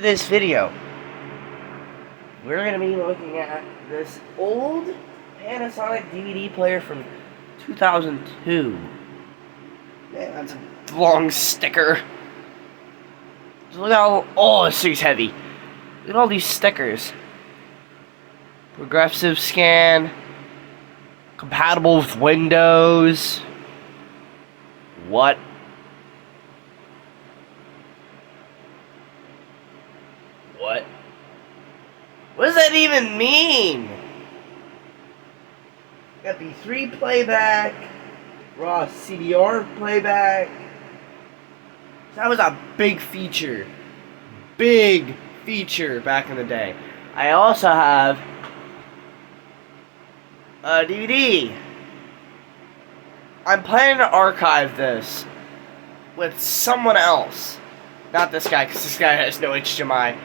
This video, we're going to be looking at this old Panasonic DVD player from 2002. Man, that's a long sticker. Just look how, oh, this thing's heavy. Look at all these stickers. Progressive scan, compatible with Windows. What? What does that even mean? MP3 playback, raw CDR playback. That was a big feature. Big feature back in the day. I also have a DVD. I'm planning to archive this with someone else. Not this guy, because this guy has no HDMI.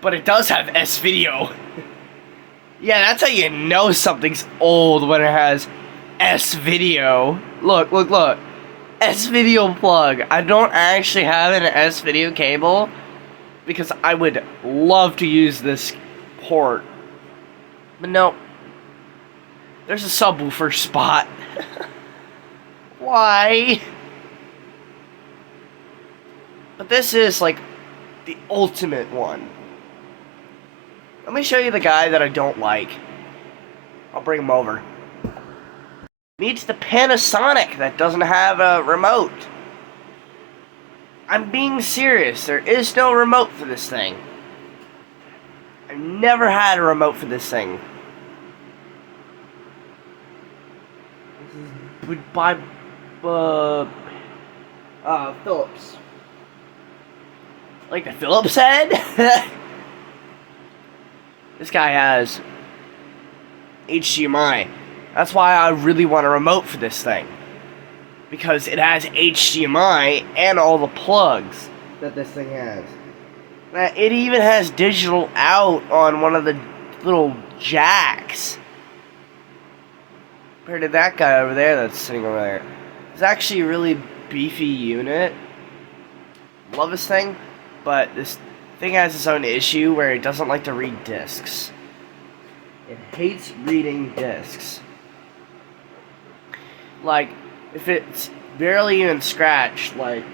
But it does have S-Video. Yeah, that's how you know something's old, when it has S-Video. Look. S-Video plug. I don't actually have an S-Video cable, because I would love to use this port. But no. There's a subwoofer spot. Why? But this is like the ultimate one. Let me show you the guy that I don't like. I'll bring him over. Meets the Panasonic that doesn't have a remote. I'm being serious. There is no remote for this thing. I've never had a remote for this thing. This is by Philips. Like the Philips head? This guy has HDMI. That's why I really want a remote for this thing. Because it has HDMI and all the plugs that this thing has. It even has digital out on one of the little jacks. Compared to that guy over there that's sitting over there. It's actually a really beefy unit. Love this thing, but this thing has its own issue where it doesn't like to read discs. It hates reading discs. Like, if it's barely even scratched, like,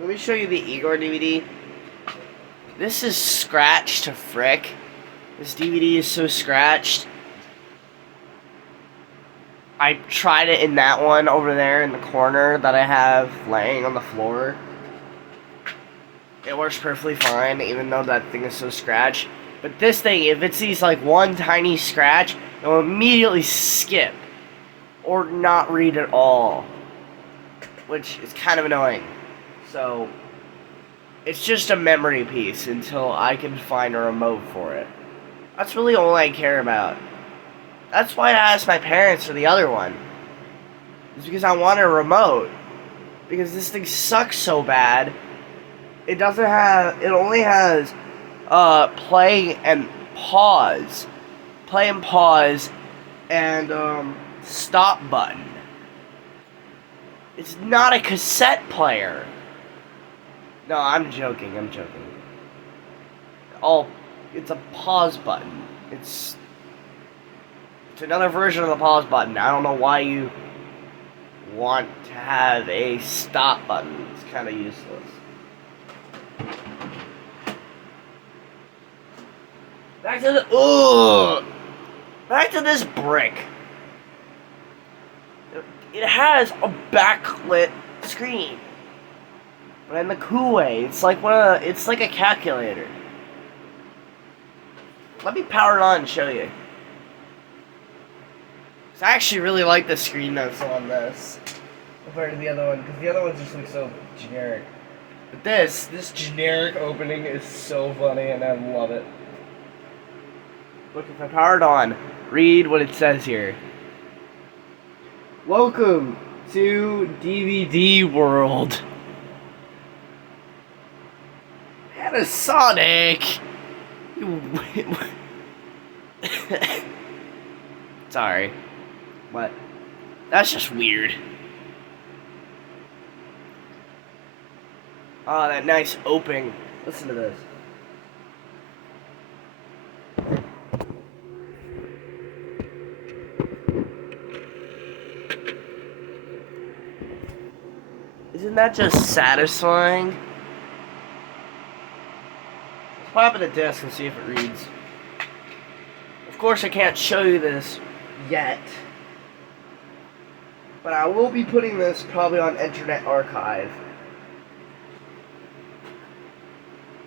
let me show you the Igor DVD. This is scratched to frick. This DVD is so scratched. I tried it in that one over there in the corner that I have laying on the floor. It works perfectly fine, even though that thing is so scratched. But this thing, if it sees like one tiny scratch, it will immediately skip. Or not read at all. Which is kind of annoying. So, it's just a memory piece until I can find a remote for it. That's really all I care about. That's why I asked my parents for the other one. It's because I want a remote. Because this thing sucks so bad. It only has play and pause. Play and pause and stop button. It's not a cassette player. No, I'm joking. It's a pause button. It's another version of the pause button. I don't know why you want to have a stop button. It's kind of useless. Back to this brick. It has a backlit screen, but in the cool way. It's like it's like a calculator. Let me power it on and show you. I actually really like the screen that's on this compared to the other one, because the other one just looks so generic. But this generic opening is so funny, and I love it. Look, if I power it on, read what it says here. Welcome to DVD World. Panasonic. Sorry. What? That's just weird. Oh, that nice opening Listen to this. Isn't that just satisfying? Let's pop in a disc and see if it reads. Of course, I can't show you this yet, but I will be putting this probably on Internet Archive.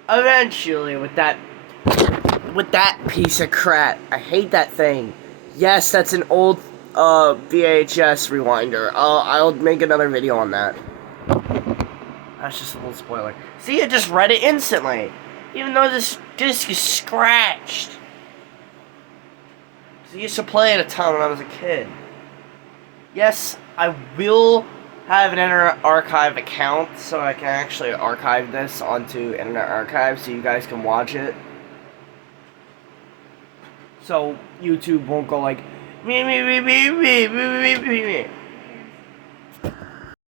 Eventually, with that piece of crap. I hate that thing. Yes, that's an old VHS rewinder. I'll make another video on that. That's just a little spoiler. See, I just read it instantly, even though this disc is scratched. I used to play it a ton when I was a kid. Yes, I will have an Internet Archive account, so I can actually archive this onto Internet Archive so you guys can watch it. So YouTube won't go like me.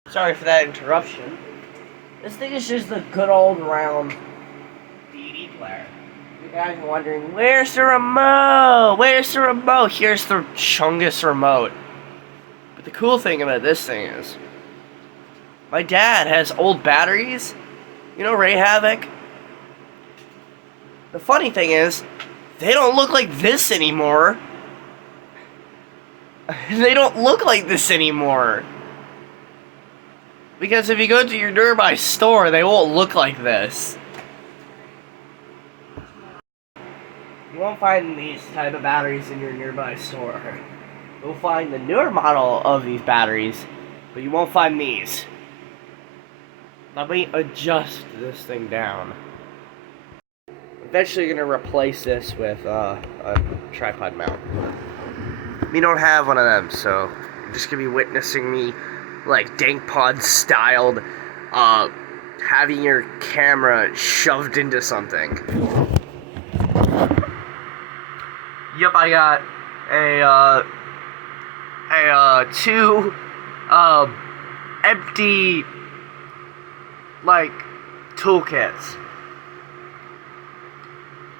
Sorry for that interruption. This thing is just a good old round DVD player. You guys are wondering, where's the remote? Where's the remote? Here's the chungus remote. But the cool thing about this thing is, my dad has old batteries. You know Ray Havoc? The funny thing is, they don't look like this anymore. They don't look like this anymore. Because if you go to your nearby store, they won't look like this. You won't find these type of batteries in your nearby store. You'll find the newer model of these batteries, but you won't find these. Let me adjust this thing down. Eventually gonna replace this with a tripod mount. We don't have one of them, so you're just gonna be witnessing me like DankPod styled having your camera shoved into something. Yep, I got two empty like toolkits.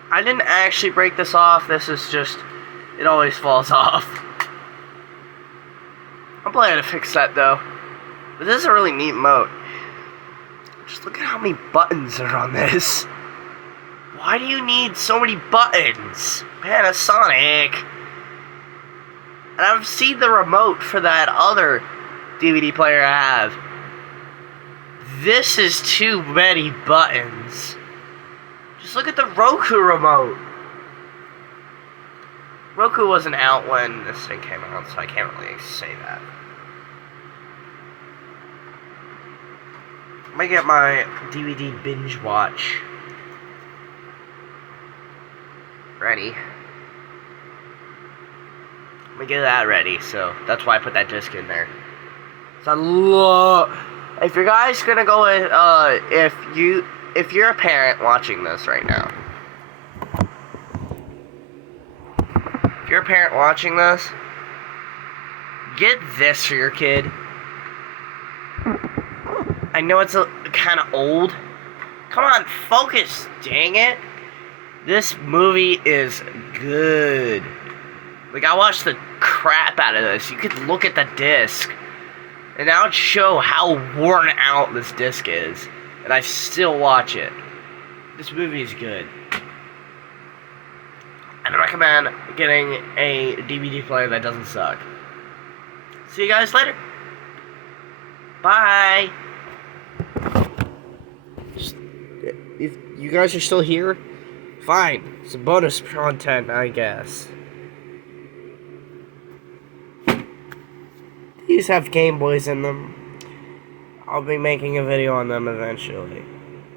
I didn't actually break this off. This is just, it always falls off. I'm planning to fix that though. But this is a really neat mode. Just look at how many buttons are on this. Why do you need so many buttons? Panasonic. And I've seen the remote for that other DVD player I have. This is too many buttons. Just look at the Roku remote. Roku wasn't out when this thing came out, so I can't really say that. I might get my DVD binge watch ready. Let me get that ready, so that's why I put that disc in there. So I love. If you guys gonna go with, if you're a parent watching this right now, if you're a parent watching this, get this for your kid. I know it's kind of old. Come on, focus, dang it. This movie is good. Like, I watched the crap out of this. You could look at the disc, and that would show how worn out this disc is. And I still watch it. This movie is good. I'd recommend getting a DVD player that doesn't suck. See you guys later. Bye. If you guys are still here, fine. It's a bonus content, I guess. These have Game Boys in them. I'll be making a video on them eventually.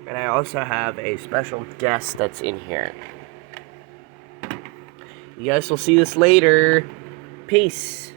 And I also have a special guest that's in here. You guys will see this later. Peace.